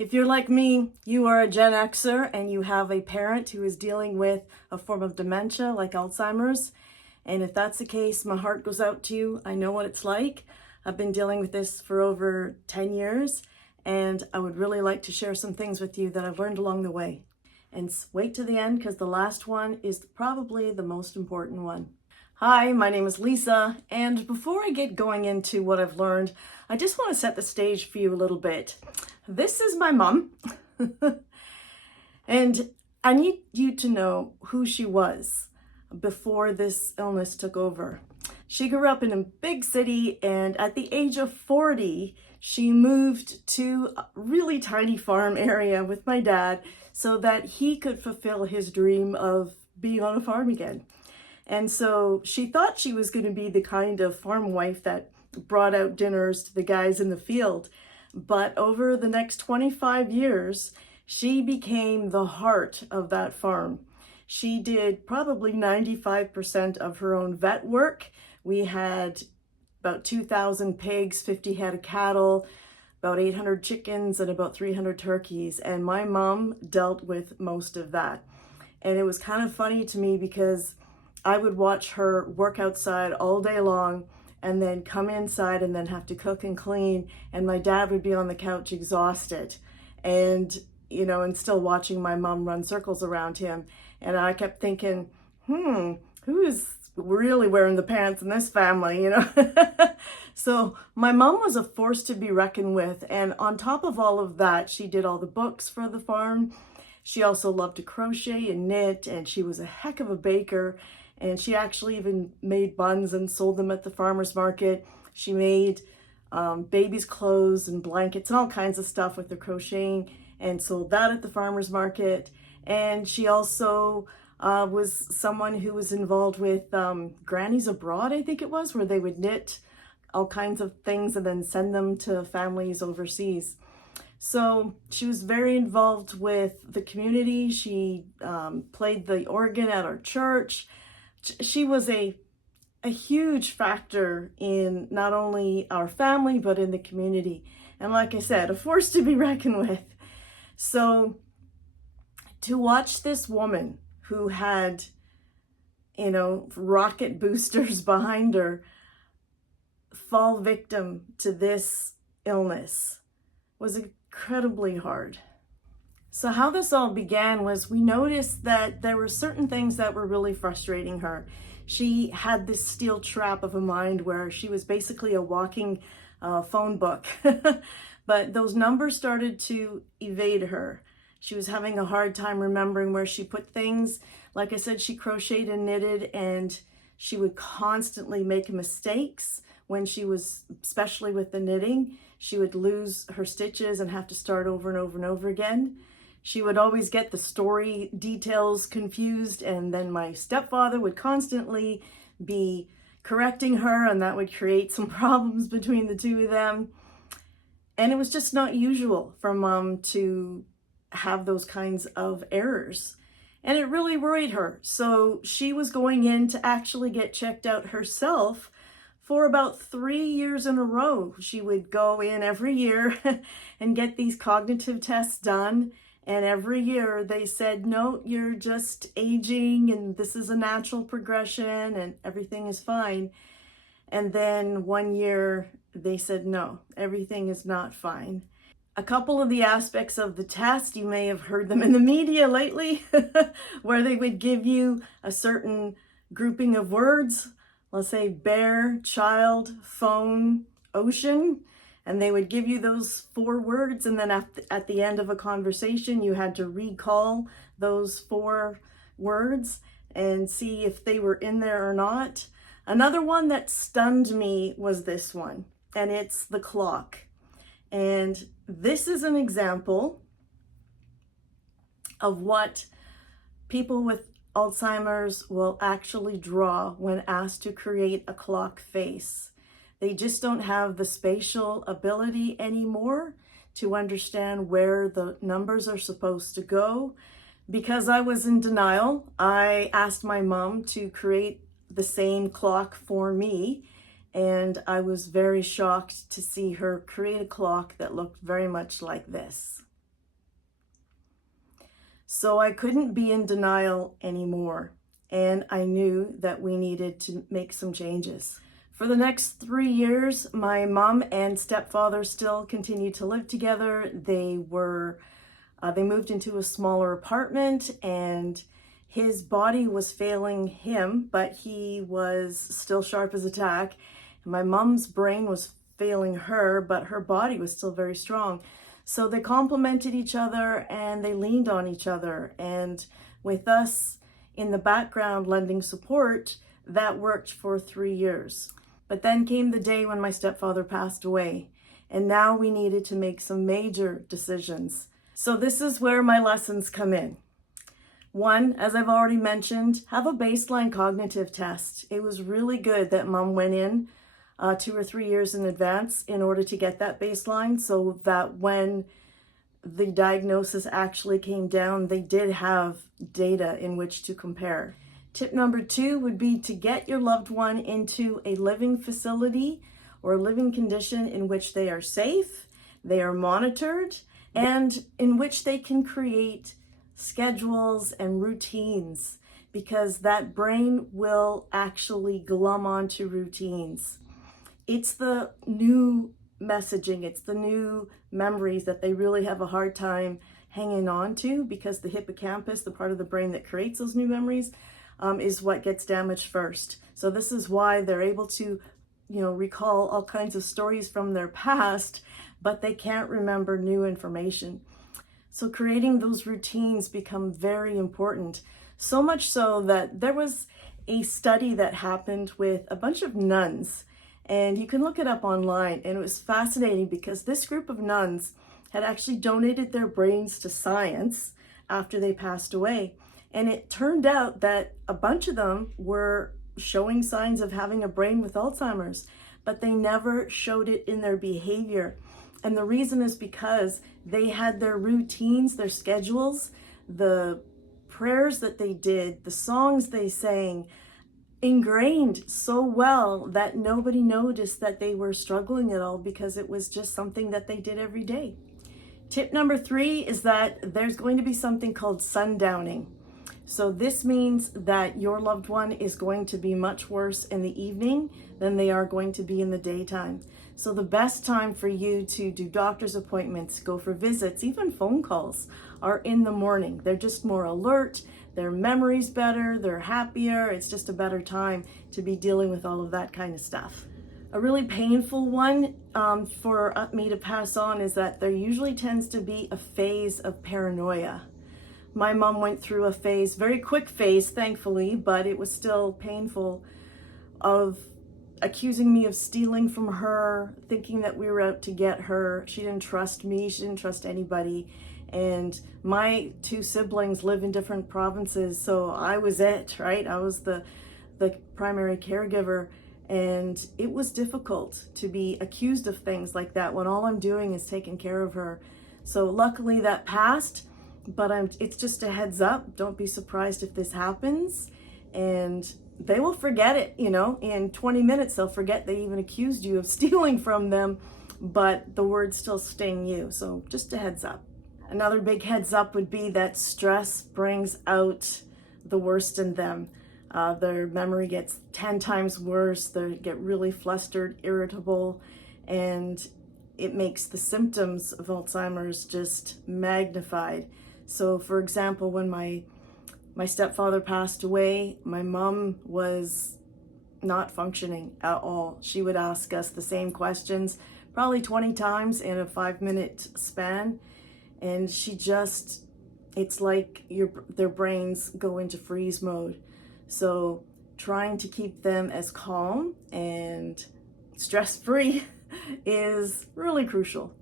If you're like me, you are a Gen Xer and you have a parent who is dealing with a form of dementia like Alzheimer's. And if that's the case, my heart goes out to you. I know what it's like. I've been dealing with this for over 10 years, and I would really like to share some things with you that I've learned along the way. And wait to the end because the last one is probably the most important one. Hi, my name is Lisa, and before I get going into what I've learned, I just want to set the stage for you a little bit. This is my mom, and I need you to know who she was before this illness took over. She grew up in a big city, and at the age of 40, she moved to a really tiny farm area with my dad so that he could fulfill his dream of being on a farm again. And so she thought she was going to be the kind of farm wife that brought out dinners to the guys in the field. But over the next 25 years, she became the heart of that farm. She did probably 95% of her own vet work. We had about 2,000 pigs, 50 head of cattle, about 800 chickens, and about 300 turkeys. And my mom dealt with most of that. And it was kind of funny to me because I would watch her work outside all day long and then come inside and then have to cook and clean. And my dad would be on the couch exhausted and still watching my mom run circles around him. And I kept thinking, who is really wearing the pants in this family, So my mom was a force to be reckoned with. And on top of all of that, she did all the books for the farm. She also loved to crochet and knit, and she was a heck of a baker. And she actually even made buns and sold them at the farmer's market. She made babies' clothes and blankets and all kinds of stuff with the crocheting and sold that at the farmer's market. And she also was someone who was involved with Grannies Abroad, I think it was, where they would knit all kinds of things and then send them to families overseas. So she was very involved with the community. She played the organ at our church. She was a huge factor in not only our family, but in the community. And like I said, a force to be reckoned with. So to watch this woman who had, rocket boosters behind her fall victim to this illness was incredibly hard. So how this all began was we noticed that there were certain things that were really frustrating her. She had this steel trap of a mind where she was basically a walking phone book. But those numbers started to evade her. She was having a hard time remembering where she put things. Like I said, she crocheted and knitted, and she would constantly make mistakes when she was, especially with the knitting. She would lose her stitches and have to start over and over and over again. She would always get the story details confused, and then my stepfather would constantly be correcting her, and that would create some problems between the two of them. And it was just not usual for mom to have those kinds of errors. And it really worried her. So she was going in to actually get checked out herself for about 3 years in a row. She would go in every year and get these cognitive tests done. And every year they said, no, you're just aging and this is a natural progression and everything is fine. And then one year they said, no, everything is not fine. A couple of the aspects of the test, you may have heard them in the media lately, where they would give you a certain grouping of words. Let's say bear, child, phone, ocean. And they would give you those 4 words, and then at the end of a conversation, you had to recall those 4 words and see if they were in there or not. Another one that stunned me was this one, and it's the clock. And this is an example of what people with Alzheimer's will actually draw when asked to create a clock face. They just don't have the spatial ability anymore to understand where the numbers are supposed to go. Because I was in denial, I asked my mom to create the same clock for me, and I was very shocked to see her create a clock that looked very much like this. So I couldn't be in denial anymore. And I knew that we needed to make some changes. For the next 3 years, my mom and stepfather still continued to live together. They moved into a smaller apartment, and his body was failing him, but he was still sharp as a tack. My mom's brain was failing her, but her body was still very strong. So they complemented each other and they leaned on each other. And with us in the background lending support, that worked for 3 years. But then came the day when my stepfather passed away, and now we needed to make some major decisions. So this is where my lessons come in. One, as I've already mentioned, have a baseline cognitive test. It was really good that Mom went in 2 or 3 years in advance in order to get that baseline, so that when the diagnosis actually came down, they did have data in which to compare. Tip number 2 would be to get your loved one into a living facility or living condition in which they are safe, they are monitored, and in which they can create schedules and routines, because that brain will actually glom onto routines. It's the new messaging, it's the new memories that they really have a hard time hanging on to, because the hippocampus, the part of the brain that creates those new memories, is what gets damaged first. So this is why they're able to, recall all kinds of stories from their past, but they can't remember new information. So creating those routines become very important. So much so that there was a study that happened with a bunch of nuns, and you can look it up online, and it was fascinating because this group of nuns had actually donated their brains to science after they passed away. And it turned out that a bunch of them were showing signs of having a brain with Alzheimer's, but they never showed it in their behavior. And the reason is because they had their routines, their schedules, the prayers that they did, the songs they sang, ingrained so well that nobody noticed that they were struggling at all, because it was just something that they did every day. Tip number 3 is that there's going to be something called sundowning. So this means that your loved one is going to be much worse in the evening than they are going to be in the daytime. So the best time for you to do doctor's appointments, go for visits, even phone calls, are in the morning. They're just more alert, their memory's better, they're happier. It's just a better time to be dealing with all of that kind of stuff. A really painful one for me to pass on is that there usually tends to be a phase of paranoia. My mom went through a phase, very quick phase, thankfully, but it was still painful, of accusing me of stealing from her, thinking that we were out to get her. She didn't trust me, she didn't trust anybody. And my 2 siblings live in different provinces, so I was it, right? I was the primary caregiver, and it was difficult to be accused of things like that when all I'm doing is taking care of her. So luckily that passed, but it's just a heads up. Don't be surprised if this happens, and they will forget it, in 20 minutes they'll forget they even accused you of stealing from them, but the words still sting you. So just a heads up. Another big heads up would be that stress brings out the worst in them. Their memory gets 10 times worse, they get really flustered, irritable, and it makes the symptoms of Alzheimer's just magnified. So for example, when my stepfather passed away, my mom was not functioning at all. She would ask us the same questions probably 20 times in a 5-minute span. And it's like their brains go into freeze mode. So trying to keep them as calm and stress-free is really crucial.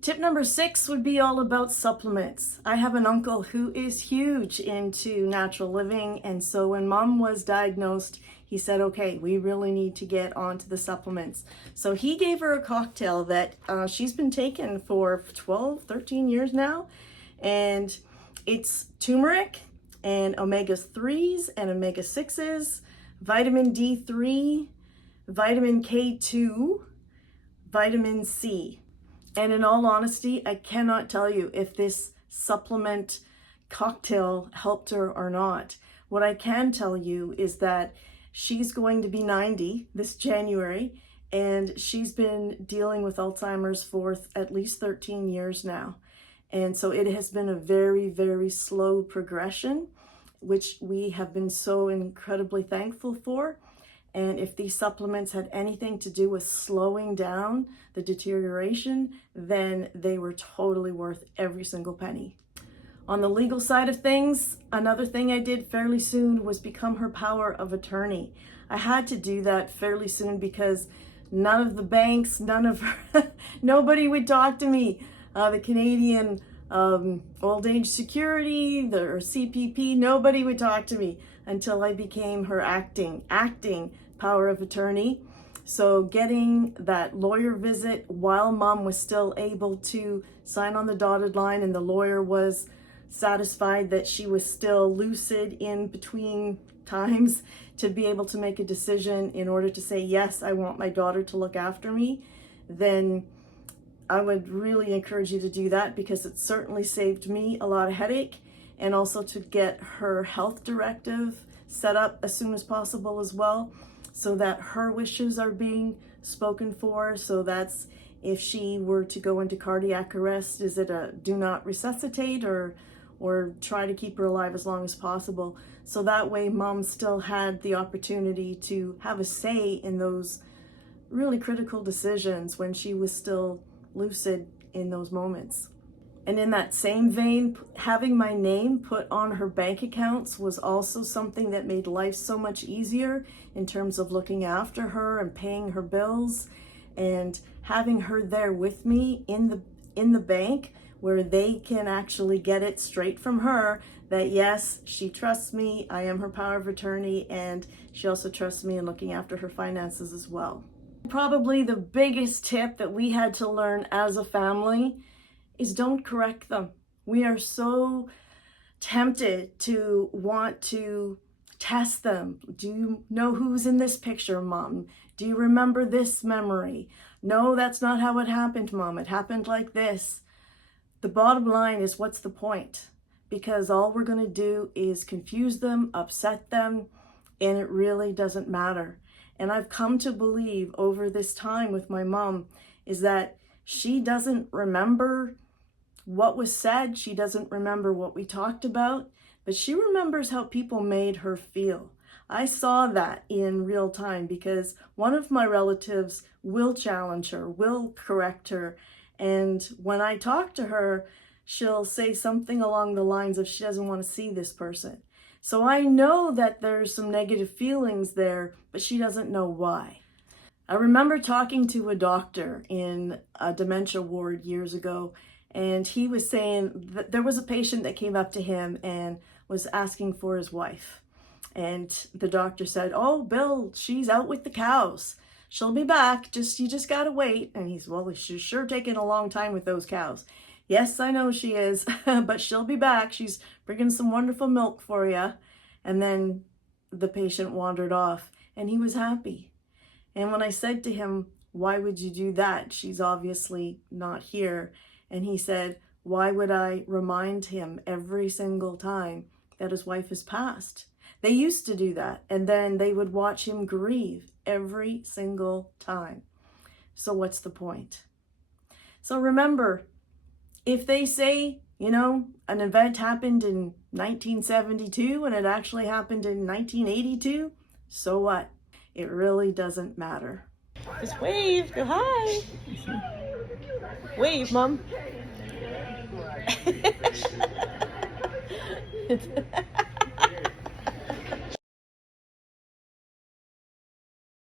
Tip number 6 would be all about supplements. I have an uncle who is huge into natural living, and so when Mom was diagnosed, he said, okay, we really need to get onto the supplements. So he gave her a cocktail that she's been taking for 12, 13 years now, and it's turmeric and omega-3s and omega-6s, vitamin D3, vitamin K2, vitamin C. And in all honesty, I cannot tell you if this supplement cocktail helped her or not. What I can tell you is that she's going to be 90 this January, and she's been dealing with Alzheimer's for at least 13 years now. And so it has been a very, very slow progression, which we have been so incredibly thankful for. And if these supplements had anything to do with slowing down the deterioration, then they were totally worth every single penny. On the legal side of things, another thing I did fairly soon was become her power of attorney. I had to do that fairly soon because none of the banks, nobody would talk to me. The Canadian Old Age Security, the CPP, nobody would talk to me until I became her acting power of attorney. So getting that lawyer visit while mom was still able to sign on the dotted line and the lawyer was satisfied that she was still lucid in between times to be able to make a decision in order to say, yes, I want my daughter to look after me, then I would really encourage you to do that, because it certainly saved me a lot of headache, and also to get her health directive set up as soon as possible as well, so that her wishes are being spoken for. So that's if she were to go into cardiac arrest, is it a do not resuscitate or try to keep her alive as long as possible? So that way mom still had the opportunity to have a say in those really critical decisions when she was still lucid in those moments. And in that same vein, having my name put on her bank accounts was also something that made life so much easier in terms of looking after her and paying her bills, and having her there with me in the bank where they can actually get it straight from her that yes, she trusts me, I am her power of attorney, and she also trusts me in looking after her finances as well. Probably the biggest tip that we had to learn as a family is don't correct them. We are so tempted to want to test them. Do you know who's in this picture, Mom? Do you remember this memory? No, that's not how it happened, Mom. It happened like this. The bottom line is, what's the point? Because all we're going to do is confuse them, upset them, and it really doesn't matter. And I've come to believe over this time with my mom is that she doesn't remember what was said. She doesn't remember what we talked about, but she remembers how people made her feel. I saw that in real time because one of my relatives will challenge her, will correct her. And when I talk to her, she'll say something along the lines of she doesn't want to see this person. So I know that there's some negative feelings there, but she doesn't know why. I remember talking to a doctor in a dementia ward years ago, and he was saying that there was a patient that came up to him and was asking for his wife. And the doctor said, "Oh, Bill, she's out with the cows. She'll be back. You just gotta wait." And he's, "Well, she's sure taking a long time with those cows." "Yes, I know she is, but she'll be back. She's bringing some wonderful milk for you." And then the patient wandered off, and he was happy. And when I said to him, "Why would you do that? She's obviously not here." And he said, "Why would I remind him every single time that his wife has passed?" They used to do that, and then they would watch him grieve every single time. So what's the point? So remember, if they say, an event happened in 1972 and it actually happened in 1982, so what? It really doesn't matter. Just wave, go hi. Wave, Mom.